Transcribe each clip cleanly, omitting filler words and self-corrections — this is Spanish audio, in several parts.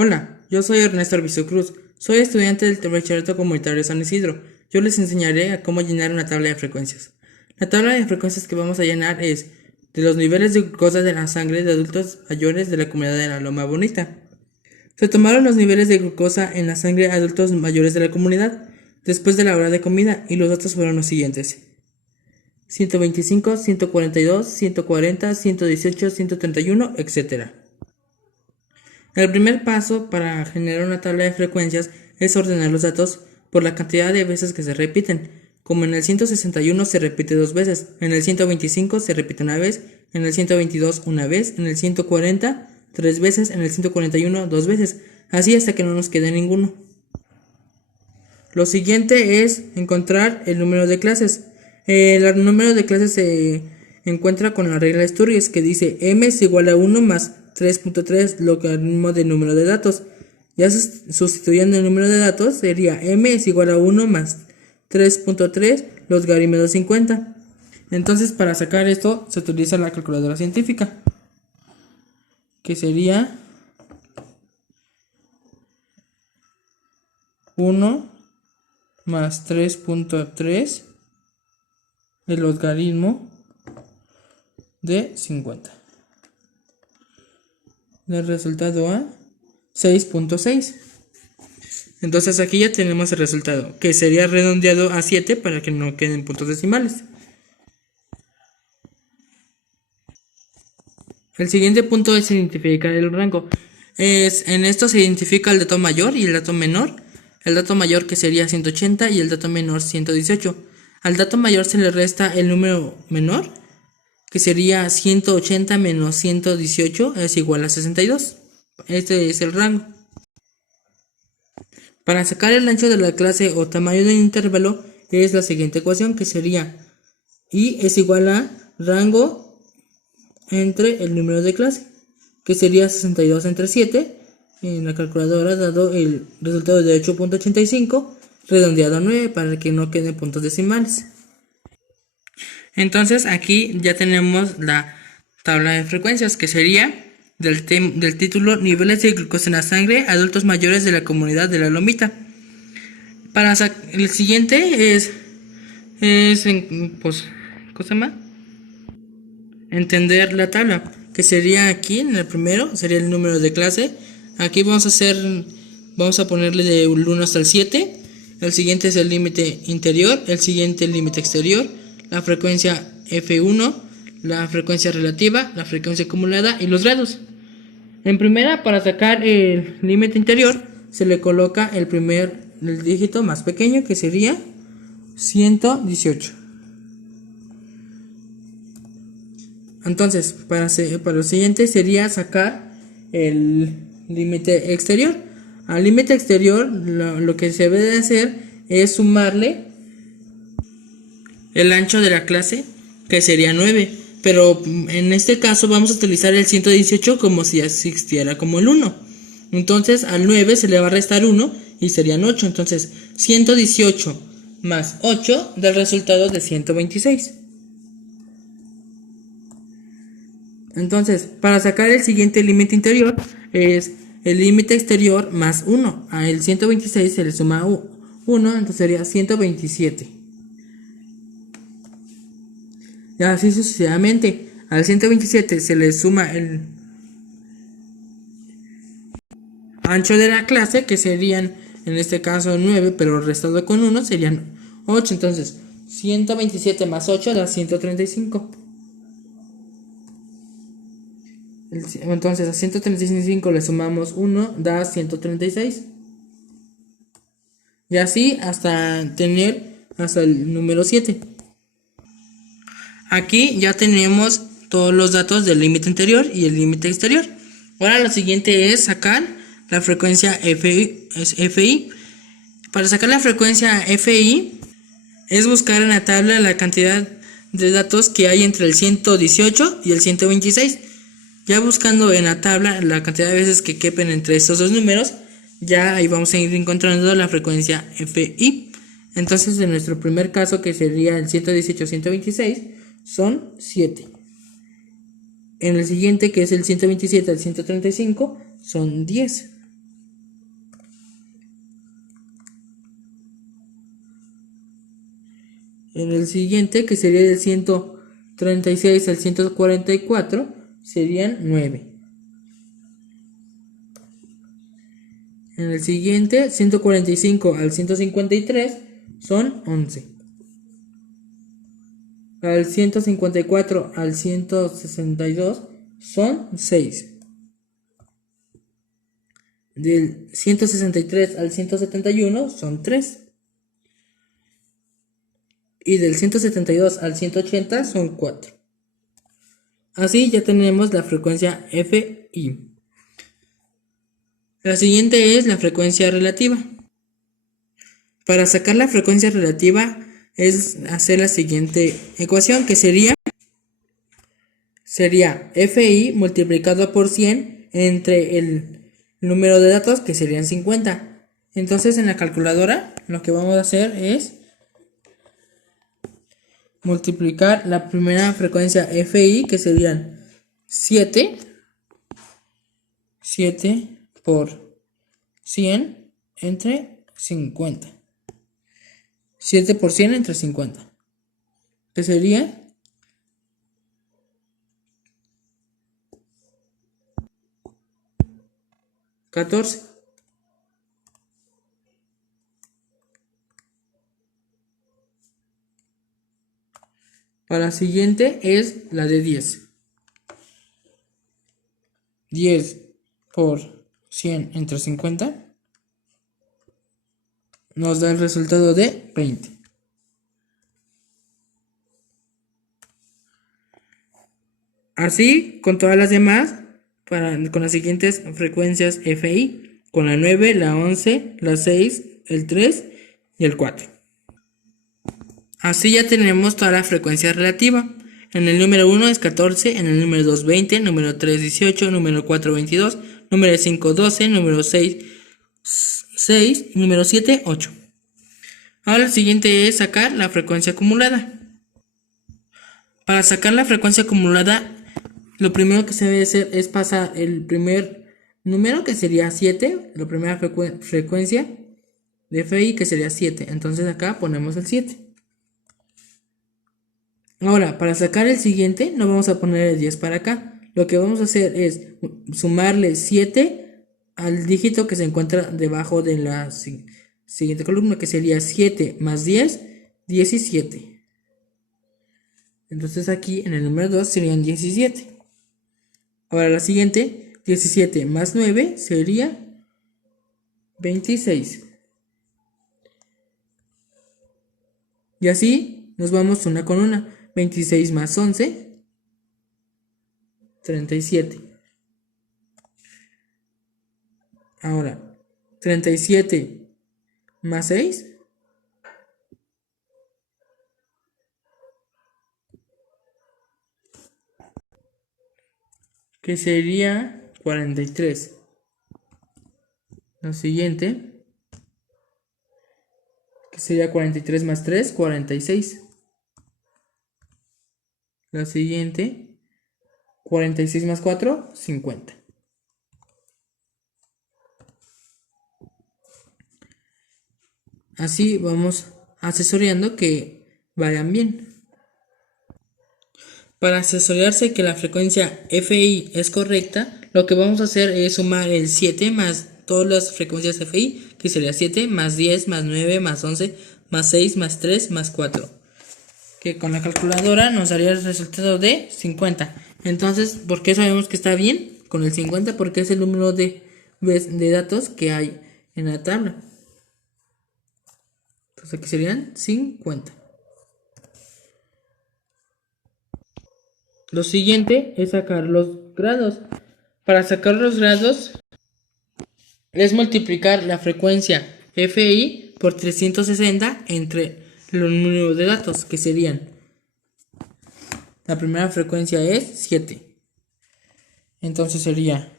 Hola, yo soy Ernesto Arbizu Cruz, soy estudiante del Bachillerato Comunitario San Isidro. Yo les enseñaré a cómo llenar una tabla de frecuencias. La tabla de frecuencias que vamos a llenar es de los niveles de glucosa de la sangre de adultos mayores de la comunidad de la Loma Bonita. Se tomaron los niveles de glucosa en la sangre de adultos mayores de la comunidad después de la hora de comida y los datos fueron los siguientes: 125, 142, 140, 118, 131, etc. El primer paso para generar una tabla de frecuencias es ordenar los datos por la cantidad de veces que se repiten, como en el 161 se repite 2 veces, en el 125 se repite una vez, en el 122 una vez, en el 140 3 veces, en el 141 2 veces, así hasta que no nos quede ninguno. Lo siguiente es encontrar el número de clases. El número de clases se encuentra con la regla de Sturges, que dice m es igual a 1 más 3.3 logaritmo del número de datos. Ya sustituyendo el número de datos sería m es igual a 1 más 3.3 logaritmo de 50. Entonces, para sacar esto se utiliza la calculadora científica, que sería 1 más 3.3 el logaritmo de 50. El resultado a 6.6. Entonces aquí ya tenemos el resultado, que sería redondeado a 7 para que no queden puntos decimales. El siguiente punto es identificar el rango. En esto se identifica el dato mayor y el dato menor. El dato mayor, que sería 180, y el dato menor 118. Al dato mayor se le resta el número menor, que sería 180 menos 118 es igual a 62. Este es el rango. Para sacar el ancho de la clase o tamaño del intervalo es la siguiente ecuación, que sería I es igual a rango entre el número de clase, que sería 62 entre 7 en la calculadora, dado el resultado de 8.85 redondeado a 9 para que no queden puntos decimales. Entonces aquí ya tenemos la tabla de frecuencias, que sería del título niveles de glucosa en la sangre adultos mayores de la comunidad de la Lomita. El siguiente es pues, ¿cómo se llama? Entender la tabla, que sería aquí en el primero sería el número de clase. Aquí vamos a ponerle del 1 hasta el 7. El siguiente es el límite interior, el siguiente el límite exterior, la frecuencia F1, la frecuencia relativa, la frecuencia acumulada y los grados. En primera, para sacar el límite interior, se le coloca el dígito más pequeño, que sería 118. Entonces, para lo siguiente sería sacar el límite exterior. Al límite exterior, lo que se debe de hacer es sumarle el ancho de la clase, que sería 9, pero en este caso vamos a utilizar el 118 como si existiera como el 1. Entonces al 9 se le va a restar 1 y serían 8. Entonces 118 más 8 da el resultado de 126. Entonces, para sacar el siguiente límite interior es el límite exterior más 1. A el 126 se le suma 1, entonces sería 127. Y así sucesivamente. Al 127 se le suma el ancho de la clase, que serían en este caso 9, pero restado con 1 serían 8. Entonces 127 más 8 da 135. Entonces a 135 le sumamos 1, da 136. Y así hasta tener hasta el número 7. Aquí ya tenemos todos los datos del límite interior y el límite exterior. Ahora lo siguiente es sacar la frecuencia FI. Para sacar la frecuencia FI es buscar en la tabla la cantidad de datos que hay entre el 118 y el 126. Ya buscando en la tabla la cantidad de veces que quepen entre estos dos números, ya ahí vamos a ir encontrando la frecuencia FI. Entonces en nuestro primer caso, que sería el 118-126, son 7. En el siguiente, que es el 127 al 135, son 10. En el siguiente, que sería del 136 al 144, serían 9. En el siguiente, 145 al 153 son 11. Al 154 al 162 son 6. Del 163 al 171 son 3. Y del 172 al 180 son 4. Así ya tenemos la frecuencia Fi. La siguiente es la frecuencia relativa. Para sacar la frecuencia relativa es hacer la siguiente ecuación, que sería Fi multiplicado por 100 entre el número de datos, que serían 50. Entonces en la calculadora lo que vamos a hacer es multiplicar la primera frecuencia Fi, que serían 7 por 100 entre 50. 7 por 100 entre 50, que sería 14. Para la siguiente es la de 10. 10 por 100 entre 50 nos da el resultado de 20. Así con todas las demás, con las siguientes frecuencias Fi, con la 9, la 11, la 6, el 3 y el 4. Así ya tenemos toda la frecuencia relativa. En el número 1 es 14, en el número 2 20, número 3 18, número 4 22, número 5 12, número 6 6 y número 7 8. Ahora el siguiente es sacar la frecuencia acumulada. Para sacar la frecuencia acumulada, lo primero que se debe hacer es pasar el primer número, que sería 7, la primera frecuencia de Fi, que sería 7. Entonces acá ponemos el 7. Ahora, para sacar el siguiente, no vamos a poner el 10 para acá. Lo que vamos a hacer es sumarle 7 al dígito que se encuentra debajo de la siguiente columna, que sería 7 más 10, 17. Entonces aquí en el número 2 serían 17. Ahora la siguiente, 17 más 9 sería 26. Y así nos vamos una con una. 26 más 11, 37. Ahora, 37 más 6, que sería 43. Lo siguiente, que sería 43 más 3, 46. La siguiente, 46 más 4, 50. Así vamos asesorando que vayan bien. Para asesorarse que la frecuencia Fi es correcta, lo que vamos a hacer es sumar el 7 más todas las frecuencias Fi, que sería 7 más 10 más 9 más 11 más 6 más 3 más 4. Que con la calculadora nos daría el resultado de 50. Entonces, ¿por qué sabemos que está bien con el 50? Porque es el número de datos que hay en la tabla. Entonces aquí serían 50. Lo siguiente es sacar los grados. Para sacar los grados es multiplicar la frecuencia Fi por 360 entre los números de datos, que serían, la primera frecuencia es 7. Entonces sería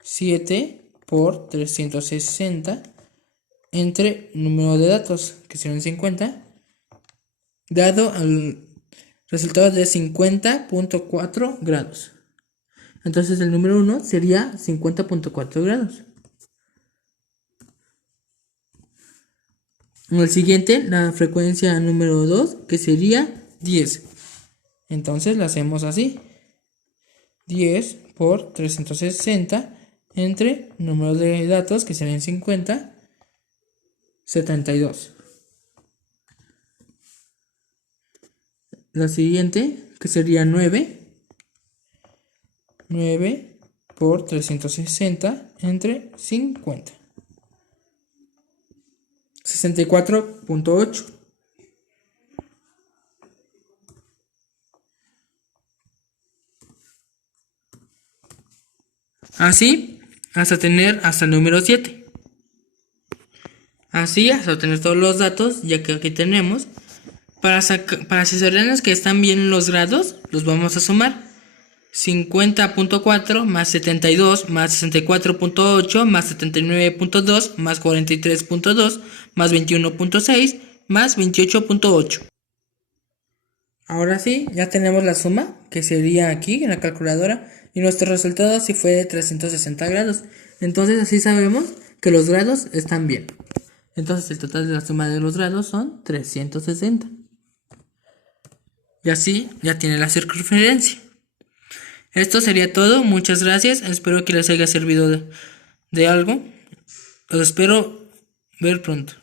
7 por 360 entre número de datos, que serían 50, dado al resultado de 50.4 grados. Entonces el número 1 sería 50.4 grados. El siguiente, la frecuencia número 2, que sería 10. Entonces la hacemos así. 10 por 360 entre número de datos, que serían 50, 72. La siguiente, que sería 9 por 360 entre 50. 64.8. Así hasta tener hasta el número 7. Así hasta obtener todos los datos, ya que aquí tenemos. Para asegurarnos que están bien los grados, los vamos a sumar. 50.4 más 72 más 64.8 más 79.2 más 43.2 más 21.6 más 28.8. Ahora sí, ya tenemos la suma, que sería aquí en la calculadora, y nuestro resultado sí fue de 360 grados. Entonces así sabemos que los grados están bien. Entonces el total de la suma de los grados son 360. Y así ya tiene la circunferencia. Esto sería todo, muchas gracias, espero que les haya servido de algo. Los espero ver pronto.